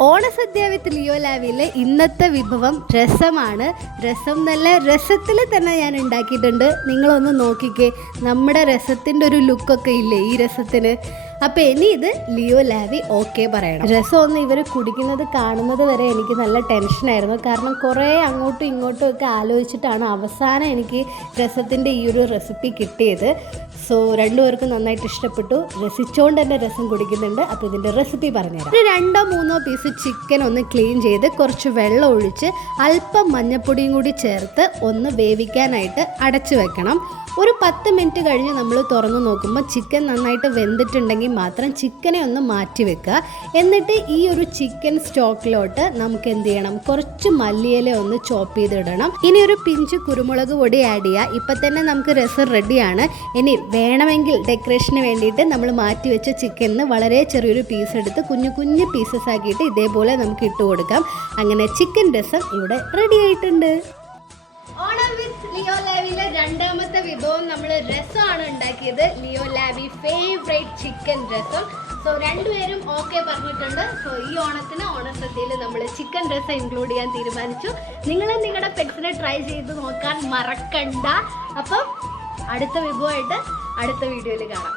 ഓണസദ്യ വിത്ത് Leo ലാവിലെ ഇന്നത്തെ വിഭവം രസമാണ്. രസം നല്ല രസത്തിൽ തന്നെ ഞാൻ ഉണ്ടാക്കിയിട്ടുണ്ട്. നിങ്ങളൊന്ന് നോക്കിക്കേ. നമ്മുടെ രസത്തിന്റെ ഒരു ലുക്കൊക്കെ ഇല്ലേ ഈ രസത്തിന്? അപ്പോൾ ഇനി ഇത് ലിയോ ലാവി ഓക്കെ പറയണം. രസം ഒന്ന് ഇവർ കുടിക്കുന്നത് കാണുന്നത് വരെ എനിക്ക് നല്ല ടെൻഷനായിരുന്നു കാരണം കുറേ അങ്ങോട്ടും ഇങ്ങോട്ടും ഒക്കെ ആലോചിച്ചിട്ടാണ് അവസാനം എനിക്ക് രസത്തിന്റെ ഈ ഒരു റെസിപ്പി കിട്ടിയത്. സോ രണ്ടുപേർക്കും നന്നായിട്ട് ഇഷ്ടപ്പെട്ടു. രസിച്ചുകൊണ്ട് തന്നെ രസം കുടിക്കുന്നുണ്ട്. അപ്പോൾ ഇതിന്റെ റെസിപ്പി പറഞ്ഞുതരാം. ഒരു രണ്ടോ മൂന്നോ പീസ് ചിക്കൻ ഒന്ന് ക്ലീൻ ചെയ്ത് കുറച്ച് വെള്ളം ഒഴിച്ച് അല്പം മഞ്ഞപ്പൊടിയും കൂടി ചേർത്ത് ഒന്ന് വേവിക്കാനായിട്ട് അടച്ചു വെക്കണം. ഒരു പത്ത് മിനിറ്റ് കഴിഞ്ഞ് നമ്മൾ തുറന്ന് നോക്കുമ്പോൾ ചിക്കൻ നന്നായിട്ട് വെന്തിട്ടുണ്ടെങ്കിൽ മാത്രം ചിക്കനെ ഒന്ന് മാറ്റി വെക്കുക. എന്നിട്ട് ഈ ഒരു ചിക്കൻ സ്റ്റോക്കിലോട്ട് നമുക്ക് എന്ത് ചെയ്യണം? കുറച്ച് മല്ലിയില ഒന്ന് ചോപ്പ് ചെയ്തിടണം. ഇനി ഒരു പിഞ്ച് കുരുമുളക് പൊടി ആഡ് ചെയ്യുക. ഇപ്പം തന്നെ നമുക്ക് രസം റെഡിയാണ് ഇനി വേണമെങ്കിൽ ഡെക്കറേഷന് വേണ്ടിയിട്ട് നമ്മൾ മാറ്റി വെച്ച ചിക്കനിന്ന് വളരെ ചെറിയൊരു പീസ് എടുത്ത് കുഞ്ഞു കുഞ്ഞു പീസസ് ആക്കിയിട്ട് ഇതേപോലെ നമുക്ക് ഇട്ട് കൊടുക്കാം. അങ്ങനെ ചിക്കൻ രസം ഇവിടെ റെഡി ആയിട്ടുണ്ട്. ഓണം വിത്ത് ലിയോ രണ്ടാമത്തെ വിഭവം നമ്മൾ രസമാണ് ഉണ്ടാക്കിയത്. ലിയോ ലാബി ഫേവറേറ്റ് ചിക്കൻ രസം. സോ രണ്ടുപേരും ഓക്കെ പറഞ്ഞിട്ടുണ്ട്. സോ ഈ ഓണത്തിന് ഓണസദ്യയിൽ നമ്മൾ ചിക്കൻ രസം ഇൻക്ലൂഡ് ചെയ്യാൻ തീരുമാനിച്ചു. നിങ്ങൾ നിങ്ങളുടെ പെറ്റ്സിനെ ട്രൈ ചെയ്ത് നോക്കാൻ മറക്കണ്ട. അപ്പം അടുത്ത വിഭവമായിട്ട് അടുത്ത വീഡിയോയിൽ കാണാം.